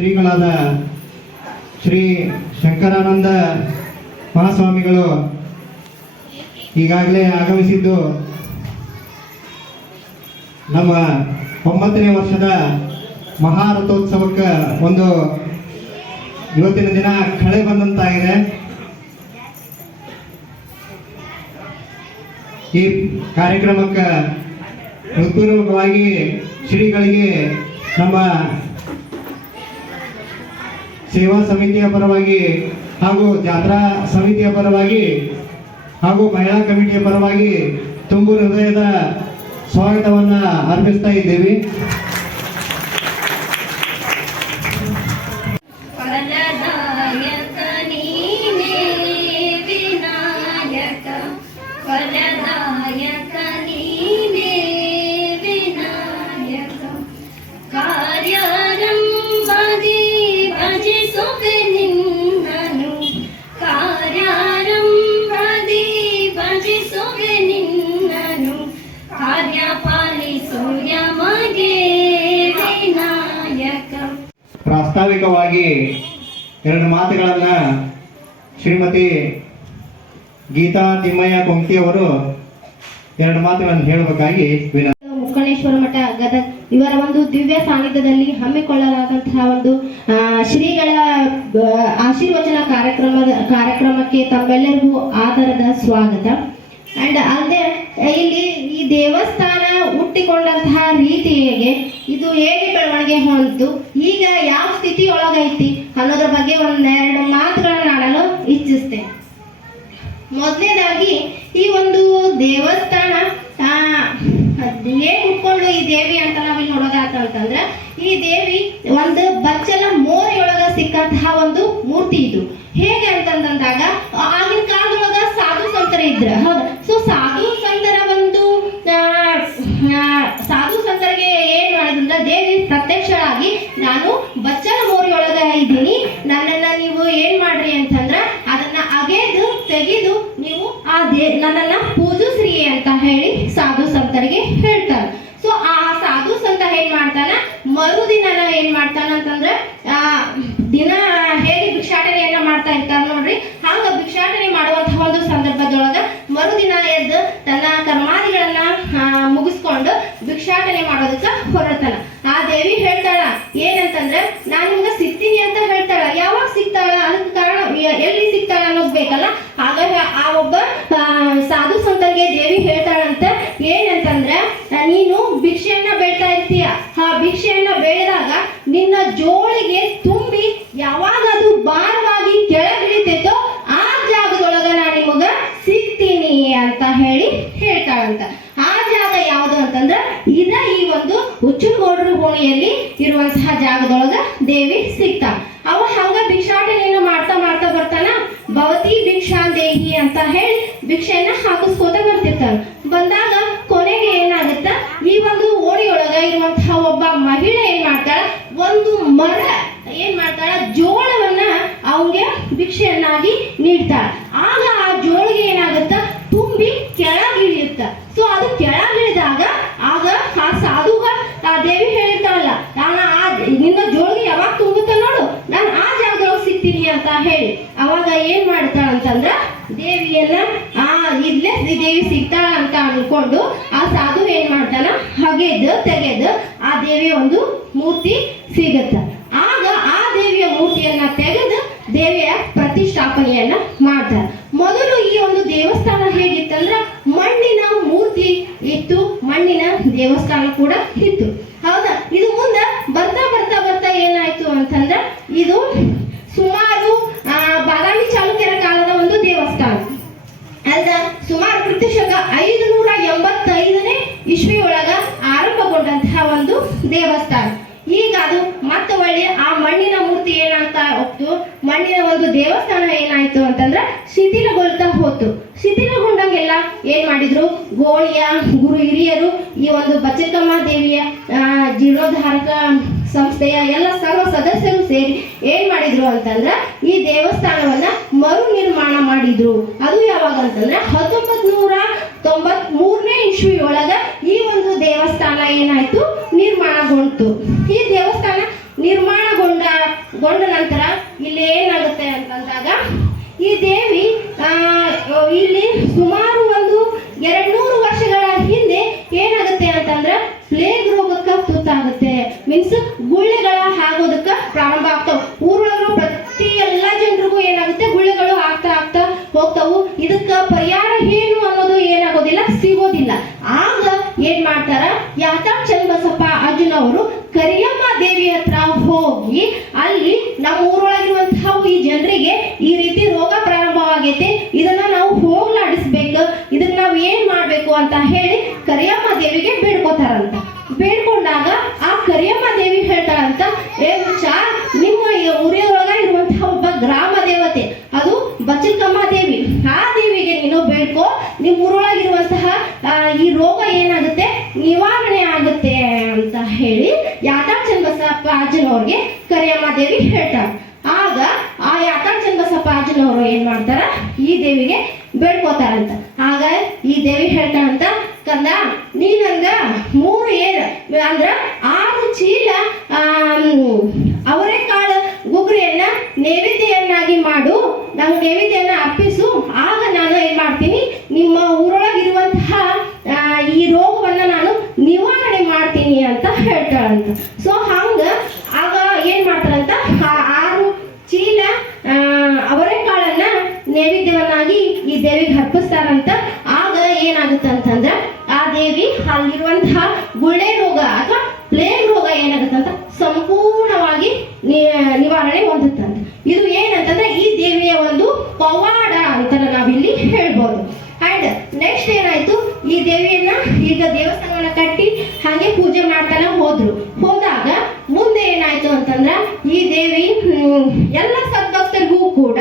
ಶ್ರೀಗಳಾದ ಶ್ರೀ ಶಂಕರಾನಂದ ಮಹಾಸ್ವಾಮಿಗಳು ಈಗಾಗಲೇ ಆಗಮಿಸಿದ್ದು ನಮ್ಮ 9ನೇ ವರ್ಷದ ಮಹಾರಥೋತ್ಸವಕ್ಕೆ ಒಂದು ಇವತ್ತಿನ ದಿನ ಕಳೆ ಬಂದಂತಾಗಿದೆ. ಈ ಕಾರ್ಯಕ್ರಮಕ್ಕೆ ಹೃತ್ಪೂರ್ವಕವಾಗಿ ಶ್ರೀಗಳಿಗೆ ನಮ್ಮ ಸೇವಾ ಸಮಿತಿಯ ಪರವಾಗಿ ಹಾಗೂ ಜಾತ್ರಾ ಸಮಿತಿಯ ಪರವಾಗಿ ಹಾಗೂ ಮಹಿಳಾ ಕಮಿಟಿಯ ಪರವಾಗಿ ತುಂಬು ಹೃದಯದ ಸ್ವಾಗತವನ್ನು ಅರ್ಪಿಸ್ತಾ ಇದ್ದೇವೆ. ಪ್ರಾಸ್ತಾವಿಕವಾಗಿ 2 ಮಾತುಗಳನ್ನು ಶ್ರೀಮತಿ ಗೀತಾ ತಿಮ್ಮಯ್ಯ ಕೊಂಕಿ ಅವರು 2 ಮಾತುಗಳನ್ನು ಹೇಳಬೇಕಾಗಿ ವಿನಂತಿ. ಮುಕ್ಕಣೇಶ್ವರ ಮಠ ಗದಗ ಇವರ ಒಂದು ದಿವ್ಯ ಸಾನ್ನಿಧ್ಯದಲ್ಲಿ ಹಮ್ಮಿಕೊಳ್ಳಲಾದಂತಹ ಒಂದು ಶ್ರೀಗಳ ಆಶೀರ್ವಚನ ಕಾರ್ಯಕ್ರಮಕ್ಕೆ ತಮ್ಮೆಲ್ಲರಿಗೂ ಆದರದ ಸ್ವಾಗತ. ಅಂಡ್ ಅಲ್ಲದೆ ಇಲ್ಲಿ ಈ ದೇವಸ್ಥಾನ ಹುಟ್ಟಿಕೊಂಡಂತಹ ರೀತಿ ಇದು ಹೇಗೆ ಬೆಳವಣಿಗೆ ಹೊಂದಿತು, ಈಗ ಯಾವ ಸ್ಥಿತಿ ಒಳಗೈತಿ ಅನ್ನೋದ್ರ ಬಗ್ಗೆ 1-2 ಮಾತುಗಳನ್ನ ಆಡಲು ಇಚ್ಛಿಸ್ತೇನೆ. ಮೊದಲನೇದಾಗಿ ಈ ಒಂದು ದೇವಸ್ಥಾನ ಹೇಗೆ ಹುಟ್ಕೊಂಡು ಈ ದೇವಿ ಅಂತ ನಾವಿಲ್ಲಿ ನೋಡೋದಾತಂತಂದ್ರೆ, ಈ ದೇವಿ ಒಂದು ಬಚ್ಚಲ ಮೋರಿಯೊಳಗ ಸಿಕ್ಕಂತಹ ಒಂದು ಮೂರ್ತಿ ಇದು. ಹೇಗೆ ಅಂತಂದಾಗ ಆಗಿನ ಕಾಲದೊಳಗ ಸಾಧು ಸಂತರ ಇದ್ರ, ಹೌದಾ? ಸೊ ಸಾಧು ಸಂತರಿಗೆ ಏನ್ ಮಾಡಿದ್ರಂದ್ರೆ, ದೇವಿ ಪ್ರತ್ಯಕ್ಷರಾಗಿ ನಾನು ಬಚ್ಚಲ ಮೋರಿಯೊಳಗ ಇದ್ದೀನಿ, ನನ್ನನ್ನ ನೀವು ಏನ್ ಮಾಡ್ರಿ ಅಂತಂದ್ರ ಅದನ್ನ ಅಗೆದು ತೆಗೆದು ನೀವು ನನ್ನನ್ನ ಪೂಜಿಸ್ರಿ ಅಂತ ಹೇಳಿ ಸಾಧು ಸಂತರಿಗೆ ಹೇಳ್ತಾನೆ. ಸೊ ಆ ಸಾಧು ಸಂತ ಏನ್ ಮಾಡ್ತಾನ, ಮರುದಿನ ಏನ್ ಮಾಡ್ತಾನ ಅಂತಂದ್ರೆ ದಿನ ಹೇಗೆ ಭಿಕ್ಷಾಟನೆಯನ್ನ ಮಾಡ್ತಾ ಇರ್ತಾರ ನೋಡ್ರಿ, ಹಾಗ ಭಿಕ್ಷಾಟನೆ ಮಾಡುವಂತಹ ಒಂದು ಸಂದರ್ಭದೊಳಗ ಮರುದಿನ ಎದ್ದು ತನ್ನ ಕರ್ಮಾದಿಗಳನ್ನ ಮುಗಿಸ್ಕೊಂಡು ಭಿಕ್ಷಾಟನೆ ಮಾಡೋದಕ್ಕೆ ಹೊರಡ್ತಾನ. ಆ ದೇವಿ ಹೇಳ್ತಾಳ ಏನಂತಂದ್ರೆ, ನಾನು ನಿಮ್ಗೆ ಸಿಗ್ತೀನಿ ಅಂತ ಹೇಳ್ತಾಳ. ಯಾವಾಗ ಸಿಗ್ತಾಳ, ಅದಕ್ಕೆ ಕಾರಣ ಎಲ್ಲಿ ಸಿಗ್ತಾಳ ಅನ್ನೋದು ಬೇಕಲ್ಲ. ಹಾಗಾಗಿ ಆ ಒಬ್ಬ ಸಾಧು ಸಂತರಿಗೆ ದೇವಿ ಹೇಳ್ತಾಳಂತ ಏನಂತಂದ್ರೆ, ನೀನು ಭಿಕ್ಷೆಯನ್ನ ಬೇಡ್ತಾ ಇರ್ತೀಯ, ಆ ಭಿಕ್ಷೆಯನ್ನ ಬೇಡಿದಾಗ ನಿನ್ನ ಜೋಳಿಗೆ ತುಂಬಿ ಯಾವಾಗ ಅದು ಭಾರವಾಗಿ ಕೆಳಗಿಳಿತೈತೋ ಆ ಜಾಗದೊಳಗ ನಾನು ನಿಮಗ ಸಿಗ್ತೀನಿ ಅಂತ ಹೇಳಿ ಹೇಳ್ತಾಳಂತ. ಆ ಜಾಗ ಯಾವುದು ಅಂತಂದ್ರೆ ಈ ಒಂದು ಹುಚ್ಚುಗೌಡರ ಓಣಿಯಲ್ಲಿ ಇರುವಂತಹ ಜಾಗದೊಳಗ ದೇವಿ ಸಿಗ್ತಾಳ. ಅವ ಹಂಗ ಭಿಕ್ಷಾಟನೆಯನ್ನು ಮಾಡ್ತಾ ಮಾಡ್ತಾ ಬರ್ತಾನ. ಭವತಿ ಭಿಕ್ಷಾಂದೇಹಿ ಅಂತ ಹೇಳಿ ಭಿಕ್ಷೆಯನ್ನ ಹಾಕಿಸ್ಕೋತ ಬರ್ತಿರ್ತಾನ. ಬಂದಾಗ ಕೊನೆಗೆ ಏನಾಗುತ್ತ, ಈ ಒಂದು ಓಣಿಯೊಳಗ ಇರುವಂತಹ ಒಬ್ಬ ಮಹಿಳೆ ಏನ್ ಮಾಡ್ತಾಳ, ಒಂದು ಮರ ಏನ್ ಮಾಡ್ತಾಳ, ಜೋಳವನ್ನ ಅವನಿಗೆ ಭಿಕ್ಷೆಯನ್ನಾಗಿ ನೀಡ್ತಾಳ. ಆಗ ಆ ಜೋಳಿಗೆ ಏನಾಗುತ್ತ, ತುಂಬಿ ಕೆಳಗಿಳಿಯುತ್ತ. ಸೊ ಅದು ಕೆಳಗಿಳಿದಾಗ ಆಗ ಆ ಸಾಧುಗ ಆ ದೇವಿ ಹೇಳಿರ್ತಾಳಲ್ಲ, ನಿನ್ನ ಜೋಳಿಗೆ ಯಾವಾಗ ತುಂಬುತ್ತ ನೋಡು, ನಾನು ಆ ಜಾಗದೊಳಗೆ ಸಿಗ್ತೀನಿ ಅಂತ ಹೇಳಿ ಅವಾಗ ಏನ್ ಮಾಡ್ತಾಳ ಅಂತಂದ್ರ, ದೇವಿಯನ್ನ ಇದ್ಲೇ ದೇವಿ ಸಿಗ್ತಾಳ ಅಂತ ಅನ್ಕೊಂಡು ಆ ಸಾಧು ಏನ್ ಮಾಡ್ತಾನ, ತೆಗೆದು ಆ ದೇವಿಯ ಒಂದು ಮೂರ್ತಿ ಸಿಗತ್ತ. ಆಗ ಆ ದೇವಿಯ ಮೂರ್ತಿಯನ್ನ ತೆಗೆದು ದೇವಿಯ ಪ್ರತಿಷ್ಠಾಪನೆಯನ್ನ ಮಾಡ್ತಾರೆ. ಮೊದಲು ಈ ಒಂದು ದೇವಸ್ಥಾನ ಹೇಗಿತ್ತಂದ್ರ ಮಣ್ಣಿನ ಮೂರ್ತಿ ಇತ್ತು, ಮಣ್ಣಿನ ದೇವಸ್ಥಾನ ಕೂಡ ಇತ್ತು, ಹೌದಾ? ಇದು ಮುಂದೆ ಬರ್ತಾ ಬರ್ತಾ ಬರ್ತಾ ಏನಾಯ್ತು ಅಂತಂದ್ರ, ಇದು ಸುಮಾರು ಬಾದಾಮಿ ಚಾಲುಕ್ಯರ ಕಾಲದ ಒಂದು ದೇವಸ್ಥಾನ ಅಲ್ದ. ಸುಮಾರು ಕ್ರಿಸ್ತಶಕ 585ನೇ ಇಸ್ವಿ ಒಳಗ ಆರಂಭಗೊಂಡಂತಹ ಒಂದು ದೇವಸ್ಥಾನ. ಈಗ ಅದು ಮತ್ತೆ ಒಳ್ಳೆ ಆ ಮಣ್ಣಿನ ಮೂರ್ತಿ ಏನಾಗ್ತಾ ಹೋಗ್ತು, ಮಣ್ಣಿನ ಒಂದು ದೇವಸ್ಥಾನ ಏನಾಯ್ತು ಅಂತಂದ್ರೆ ಶಿಥಿಲಗೊಳ್ತಾ ಹೋತು. ಶಿಥಿಲಗೊಂಡಂಗೆಲ್ಲ ಏನ್ ಮಾಡಿದ್ರು, ಗೋಳಿಯ ಗುರು ಹಿರಿಯರು ಈ ಒಂದು ಬಚಕಮ್ಮ ದೇವಿಯ ಜೀರ್ಣೋದ್ಧಾರಕ ಸಂಸ್ಥೆಯ ಎಲ್ಲ ಸರ್ವ ಸದಸ್ಯರು ಸೇರಿ ಏನ್ ಮಾಡಿದ್ರು ಅಂತಂದ್ರ ಈ ದೇವಸ್ಥಾನವನ್ನ ಮರು ನಿರ್ಮಾಣ ಮಾಡಿದ್ರು. ಅದು ಯಾವಾಗ ಅಂತಂದ್ರೆ 1993ನೇ ಇಸ್ವಿ ಒಳಗ ಈ ಒಂದು ದೇವಸ್ಥಾನ ಏನಾಯ್ತು, ನಿರ್ಮಾಣಗೊಂಡು. ಈ ದೇವಸ್ಥಾನ ನಿರ್ಮಾಣಗೊಂಡ ಗೊಂಡ ನಂತರ ಇಲ್ಲಿ ಏನಾಗುತ್ತೆ ಅಂತಂದಾಗ ಈ ದೇವಿ ಇಲ್ಲಿ ಸುಮಾರು ಒಂದು 200 ವರ್ಷಗಳ ಹಿಂದೆ ಏನಾಗುತ್ತೆ ಅಂತಂದ್ರೆ ಪ್ಲೇಗ್ ರೋಗಕ್ಕೆ ತುತ್ತಾಗುತ್ತೆ. ಮೀನ್ಸ್ ಗುಳ್ಳೆಗಳ ಆಗೋದಕ್ಕೆ ಪ್ರಾರಂಭ ಆಗ್ತಾವ. ಊರೊಳಗ ಪ್ರತಿ ಎಲ್ಲ ಜನರಿಗೂ ಏನಾಗುತ್ತೆ ಗುಳ್ಳೆಗಳು ಆಗ್ತಾ ಆಗ್ತಾ ಹೋಗ್ತಾವು. ಇದಕ್ಕ ಪರಿಹಾರ ಏನು ಅನ್ನೋದು ಏನಾಗೋದಿಲ್ಲ, ಸಿಗೋದಿಲ್ಲ. ಆಗ ಏನ್ ಮಾಡ್ತಾರ, ಯಾತಾಳ್ ಚನ್ನಬಸಪ್ಪ ಅಜ್ಜನವರು ಕರಿಯಮ್ಮ ದೇವಿ ಹತ್ರ ಹೋಗಿ ಅಲ್ಲಿ ನಮ್ಮ ಊರೊಳಗಿರುವಂತಹ ಈ ಜನರಿಗೆ ಈ ರೀತಿ ರೋಗ ಪ್ರಾರಂಭವಾಗೈತೆ, ಇದನ್ನ ನಾವು ಹೋಗ್ಲಾಡಿಸ್ಬೇಕು, ಇದನ್ನ ನಾವು ಏನ್ ಮಾಡ್ಬೇಕು ಅಂತ ಹೇಳಿ ಕರಿಯಮ್ಮ ದೇವಿಗೆ ಬೇಡ್ಕೋತಾರಂತ. ಬೇಡ್ಕೊಂಡಾಗ ಆ ಕರಿಯಮ್ಮ ದೇವಿ ಹೇಳ್ತಾಳಂತ, ನಿಮ್ಮ ಊರಿಯೊಳಗ ಇರುವಂತಹ ಒಬ್ಬ ಗ್ರಾಮ ದೇವತೆ ಅದು ಬಚಕಮ್ಮ ದೇವಿ, ಆ ದೇವಿಗೆ ನೀನು ಬೇಡ್ಕೋ, ನಿಮ್ಮ ಊರೊಳಗಿರುವಂತಹ ಈ ರೋಗ ಏನಾಗುತ್ತೆ ನಿವಾರಣೆ ಆಗುತ್ತೆ ಅಂತ ಹೇಳಿ ಯಾತಾಳ್ ಚನ್ನಬಸಪ್ಪ ಅಜ್ಜನವ್ರಿಗೆ ಕರಿಯಮ್ಮ ದೇವಿ ಹೇಳ್ತಾಳೆ. ಆಗ ಆ ಯಾತಾಳ್ ಚನ್ನಬಸಪ್ಪ ಅಜ್ಜನವರು ಏನ್ ಮಾಡ್ತಾರ, ಈ ದೇವಿಗೆ ಬೇಡ್ಕೋತಾರಂತ. ಆಗ ಈ ದೇವಿ ಹೇಳ್ತಾಳಂತ, ಕಂದ ನೀ ನಂಗ 3 ಏರ್ ಅಂದ್ರ 6 ಚೀಲ ಅವರೆಕಾಳು ಗುಗ್ರಿಯನ್ನ ನೈವೇದ್ಯವನ್ನಾಗಿ ಮಾಡು, ನಂಗೆ ನೈವೇದ್ಯವನ್ನ ಅರ್ಪಿಸು, ಆಗ ನಾನು ಏನ್ ಮಾಡ್ತೀನಿ ನಿಮ್ಮ ಊರೊಳಗಿರುವಂತಹ ಈ ರೋಗವನ್ನ ನಾನು ನಿವಾರಣೆ ಮಾಡ್ತೀನಿ ಅಂತ ಹೇಳ್ತಾಳಂತ. ಸೊ ಹಂಗ ಆಗ ಏನ್ ಮಾಡ್ತಾರಂತ 6 ಚೀಲ ಅವರೆಕಾಳನ್ನ ನೈವೇದ್ಯವನ್ನಾಗಿ ಈ ದೇವಿಗೆ ಅರ್ಪಿಸ್ತಾರಂತ. ಆಗ ಏನಾಗುತ್ತೆ ಅಂತಂದ್ರೆ ಆ ದೇವಿ ಅಲ್ಲಿರುವಂತಹ ಗುಳ್ಳೆ ರೋಗ ಅಥವಾ ಪ್ಲೇಗ್ ರೋಗ ಏನಾಗುತ್ತಂತ ಸಂಪೂರ್ಣವಾಗಿ ನಿವಾರಣೆ ಹೊಂದುತ್ತಂತ. ಇದು ಏನಂತಂದ್ರೆ ಈ ದೇವಿಯ ಒಂದು ಪವಾಡ ಅಂತ ನಾವಿಲ್ಲಿ ಹೇಳ್ಬೋದು. ಅಂಡ್ ನೆಕ್ಸ್ಟ್ ಏನಾಯ್ತು, ಈ ದೇವಿಯನ್ನ ಈಗ ದೇವಸ್ಥಾನವನ್ನ ಕಟ್ಟಿ ಹಾಗೆ ಪೂಜೆ ಮಾಡ್ತಾನೆ ಹೋದಾಗ ಮುಂದೆ ಏನಾಯ್ತು ಅಂತಂದ್ರ ಈ ದೇವಿ ಎಲ್ಲ ಸದ್ಭಕ್ತರಿಗೂ ಕೂಡ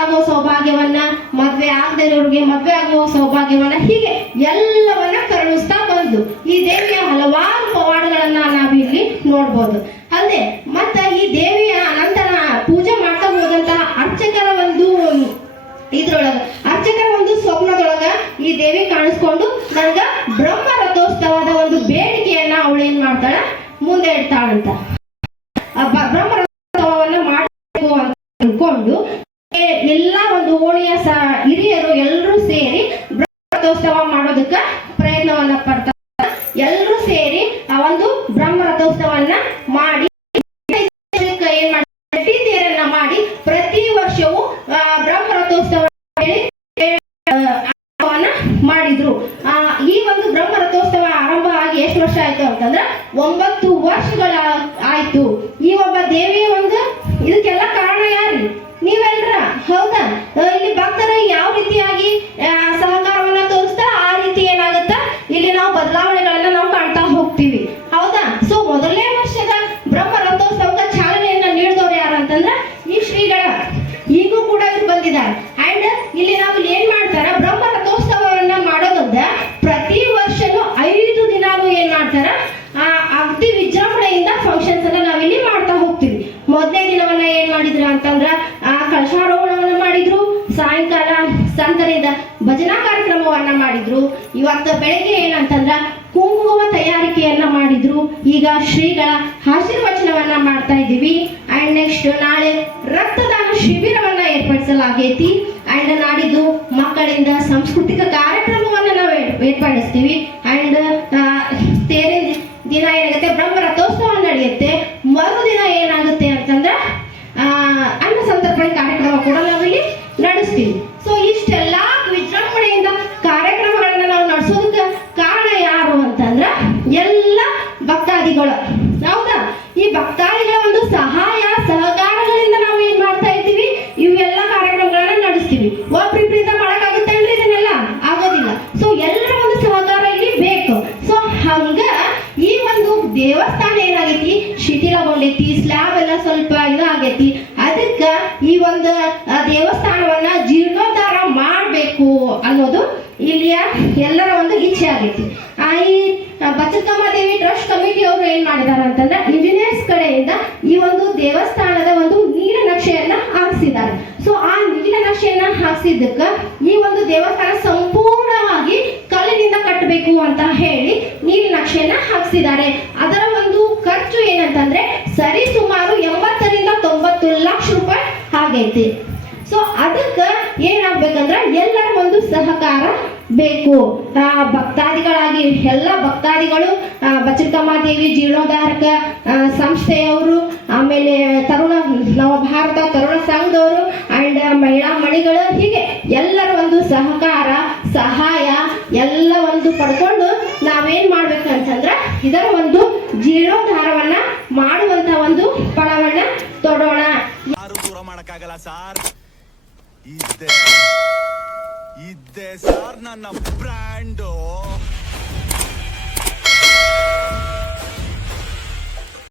ಆಗೋ ಸೌಭಾಗ್ಯವನ್ನ, ಮದ್ವೆ ಆಗದಿರೋರಿಗೆ ಮದ್ವೆ ಆಗುವ ಸೌಭಾಗ್ಯವನ್ನ, ಹೀಗೆ ಎಲ್ಲವನ್ನ ಕರುಣಿಸ್ತಾ ಬಂದು ಈ ದೇವಿಯ ಹಲವಾರು ಪವಾಡಗಳನ್ನ ನಾವಿಲ್ಲಿ ನೋಡ್ಬೋದು. ಅಲ್ಲದೆ ಮತ್ತ ಈ ದೇವಿಯ ಅನಂತರ ಪೂಜೆ ಮಾಡ್ತಾ ಹೋದಂತಹ ಅರ್ಚಕರ ಒಂದು ಸ್ವಪ್ನದೊಳಗ ಈ ದೇವಿ ಕಾಣಿಸ್ಕೊಂಡು ನನಗ ಬ್ರಹ್ಮ ರಥೋತ್ಸವದ ಒಂದು ಬೇಡಿಕೆಯನ್ನ ಅವಳು ಏನ್ ಮಾಡ್ತಾಳ ಮುಂದೆ ಇಡ್ತಾಳಂತ. ಬ್ರಹ್ಮ ರಥೋತ್ಸವವನ್ನ ಮಾಡಬೇಕು ಅಂತ ಅನ್ಕೊಂಡು ಎಲ್ಲ ಒಂದು ಓಣಿಯ ಹಿರಿಯರು ಎಲ್ಲರೂ ಸೇರಿ ಬ್ರಹ್ಮ ರಥೋತ್ಸವ ಮಾಡೋದಕ್ಕ ಪ್ರಯತ್ನವನ್ನ ಪಡ್ತಾರೆ. ಎಲ್ಲರೂ ಸೇರಿ ಆ ಒಂದು ಬ್ರಹ್ಮ ರಥೋತ್ಸವನ್ನ ಮಾಡಿ ಏನ್ ಮಾಡ್ತೀರನ್ನ ಮಾಡಿ ಪ್ರತಿ ವರ್ಷವೂ ಬ್ರಹ್ಮ ರಥೋತ್ಸವ ಮಾಡಿದ್ರು. ಈ ಒಂದು ಬ್ರಹ್ಮ ರಥೋತ್ಸವ ಆರಂಭ ಆಗಿ ಎಷ್ಟು ವರ್ಷ ಆಯ್ತು ಅಂತಂದ್ರೆ 9 ವರ್ಷಗಳ ಆಯ್ತು. ಈ ಒಬ್ಬ ದೇವಿಯ ಒಂದು ಇದಕ್ಕೆಲ್ಲ ಕಾರಣ ಯಾರು, ನೀವೆಲ್ರ ಹೌದಾ? ಇಲ್ಲಿ ಭಕ್ತರ ಯಾವ ರೀತಿಯಾಗಿ ಸಹಕಾರವನ್ನ ತೋರಿಸ್ತಾ ಆ ರೀತಿ ಏನಾಗುತ್ತ ಇಲ್ಲಿ ನಾವು ಬದಲಾವಣೆಗಳನ್ನ ನಾವು ಕಾಣ್ತಾ ಹೋಗ್ತೀವಿ, ಹೌದಾ? ಸೊ ಮೊದಲನೇ ವರ್ಷದ ಬ್ರಹ್ಮ ರಥೋತ್ಸವಕ್ಕೆ ಚಾಲನೆಯನ್ನ ನೀಡಿದವರು ಯಾರು ಅಂತಂದ್ರ ಈ ಶ್ರೀಗಳ ಈಗೂ ಕೂಡ ಇವ್ರು ಬಂದಿದ್ದಾರೆ. ಅಂಡ್ ಇಲ್ಲಿ ನಾವು ಏನ್ ಮಾಡ್ತಾರ, ಬ್ರಹ್ಮ ರಥೋತ್ಸವವನ್ನ ಮಾಡೋದ್ರಿಂದ ಪ್ರತಿ ವರ್ಷನೂ 5 ದಿನಾನು ಏನ್ ಮಾಡ್ತಾರ ಅತಿ ವಿಜೃಂಭಣೆಯಿಂದ ಫಂಕ್ಷನ್ಸ್ ಅನ್ನ ನಾವಿಲ್ಲಿ ಮಾಡ್ತಾ ಹೋಗ್ತೀವಿ. ಮೊದಲನೇ ದಿನವನ್ನ ಏನ್ ಮಾಡಿದ್ರ ಅಂತಂದ್ರ ಕಳಶಾರೋಹಣವನ್ನ ಮಾಡಿದ್ರು, ಸಾಯಂಕಾಲ ಸಂತರಿಂದ ಭಜನಾ ಕಾರ್ಯಕ್ರಮವನ್ನ ಮಾಡಿದ್ರು. ಇವತ್ತು ಬೆಳಗ್ಗೆ ಏನಂತಂದ್ರ ಕುಂಕುಮ ತಯಾರಿಕೆಯನ್ನ ಮಾಡಿದ್ರು. ಈಗ ಶ್ರೀಗಳ ಆಶೀರ್ವಚನವನ್ನ ಮಾಡ್ತಾ ಇದ್ದೀವಿ. ಅಂಡ್ ನೆಕ್ಸ್ಟ್ ನಾಳೆ ರಕ್ತದಾನ ಶಿಬಿರವನ್ನ ಏರ್ಪಡಿಸಲಾಗೈತಿ. ಅಂಡ್ ನಾಡಿದ್ದು ಮಕ್ಕಳಿಂದ ಸಾಂಸ್ಕೃತಿಕ ಕಾರ್ಯಕ್ರಮವನ್ನ ನಾವು ಏರ್ಪಡಿಸ್ತೀವಿ. ಅಂಡ್ ತೇರಿನ ದಿನ ಏನಾಗುತ್ತೆ ಬ್ರಹ್ಮ ರಥೋತ್ಸವ ನಡೆಯುತ್ತೆ. ಮರುದಿನ ಏನಾಗುತ್ತೆ ಅಂತಂದ್ರೆ ಅನ್ನ ಸಂತರ್ಪಣೆ ಕಾರ್ಯಕ್ರಮ ಕೂಡ ನಾವಿಲ್ಲಿ ನಡೆಸ್ತೀವಿ. ಸೊ ಇಷ್ಟೆಲ್ಲ ವಿಜೃಂಭಣೆಯಿಂದ ಕಾರ್ಯಕ್ರಮಗಳನ್ನ ನಾವು ನಡೆಸೋದಕ್ಕೆ ಕಾರಣ ಯಾರು ಅಂತಂದ್ರ ಎಲ್ಲ ಭಕ್ತಾದಿಗಳು, ಹೌದಾ? ಈ ಭಕ್ತಾದಿಗಳ ಒಂದು ಸಹಾಯ ಸಹಕಾರಗಳಿಂದ ನಾವು ಏನ್ ಮಾಡ್ತಾ ಇದ್ದೀವಿ, ಇವೆಲ್ಲ ಕಾರ್ಯಕ್ರಮಗಳನ್ನ ನಡೆಸ್ತೀವಿ. ಒಬ್ರಿಬ್ರಿಂದ ಮಾಡಕ್ಕಾಗುತ್ತೇನ್ರಿ ಇದನ್ನೆಲ್ಲ? ಆಗೋದಿಲ್ಲ. ಸೊ ಎಲ್ಲರ ಒಂದು ಸಹಕಾರ ಇಲ್ಲಿ ಬೇಕು. ಸೊ ಹಂಗ ಈ ಒಂದು ದೇವಸ್ಥಾನ ಏನಾಗೈತಿ ಶಿಥಿಲಗೊಂಡೈತಿ, ಸ್ಲ್ಯಾಬ್ ಎಲ್ಲ ಸ್ವಲ್ಪ ಇದಾಗೈತಿ. ಅದಕ್ಕ ಈ ಒಂದು ದೇವಸ್ಥಾನವನ್ನ ಜೀರ್ಣೋದ್ಧಾರ ಮಾಡ್ಬೇಕು ಅನ್ನೋದು ಇಲ್ಲಿಯ ಎಲ್ಲರ ಒಂದು ಇಚ್ಛೆ ಆಗೈತಿ. ಈ ಬಚಕಮ್ಮ ದೇವಿ ಟ್ರಸ್ಟ್ ಕಮಿಟಿ ಅವರು ಏನ್ ಮಾಡಿದಾರ ಅಂತಂದ್ರೆ ಇಂಜಿನಿಯರ್ಸ್ ಕಡೆಯಿಂದ ಈ ಒಂದು ದೇವಸ್ಥಾನದ ಒಂದು ನೀಲನಕ್ಷೆಯನ್ನ ಹಾಕ್ಸಿದ್ದಾರೆ. ಸೊ ಆ ನೀಲನಕ್ಷೆಯನ್ನ ಹಾಕ್ಸಿದ್ದಕ್ಕ ಈ ಒಂದು ದೇವಸ್ಥಾನ ಸಂಪೂರ್ಣವಾಗಿ ಕಲ್ಲಿನಿಂದ ಕಟ್ಟಬೇಕು ಅಂತ ಹೇಳಿ ನೀಲನಕ್ಷೆಯನ್ನ ಹಾಕ್ಸಿದ್ದಾರೆ. ಅದರ ಒಂದು ಖರ್ಚು ಏನಂತಂದ್ರೆ ಸರಿ ಸುಮಾರು 80 ರಿಂದ ಆಗೈತಿ. ಸೊ ಅದಕ್ಕೆ ಏನಾಗ್ಬೇಕಂದ್ರ ಎಲ್ಲರ ಒಂದು ಸಹಕಾರ ಬೇಕು. ಭಕ್ತಾದಿಗಳಾಗಿ ಎಲ್ಲ ಭಕ್ತಾದಿಗಳು ಬಚಕಮಾದೇವಿ ಜೀರ್ಣೋದ್ಧಾರಕ ಸಂಸ್ಥೆಯವರು, ಆಮೇಲೆ ತರುಣ ನವಭಾರತ ತರುಣ ಸಂಘದವರು ಅಂಡ್ ಮಹಿಳಾ ಮಣಿಗಳು, ಹೀಗೆ ಎಲ್ಲರ ಒಂದು ಸಹಕಾರ ಸಹಾಯ ಎಲ್ಲ ಒಂದು ಪಡ್ಕೊಂಡು ನಾವೇನ್ ಮಾಡ್ಬೇಕಂತಂದ್ರ ಇದರ ಒಂದು ಜೀರ್ಣೋದ್ಧಾರವನ್ನ ಮಾಡುವಂತ ಒಂದು ಪಣವನ್ನ ತೊಡೋಣ. ಯಾರು ದೂರ ಮಾಡಕ್ಕಾಗಲ್ಲ ಸಾರ್. ಇದ್ದೆ ಸಾರ್ ನನ್ನ ಬ್ರ್ಯಾಂಡು.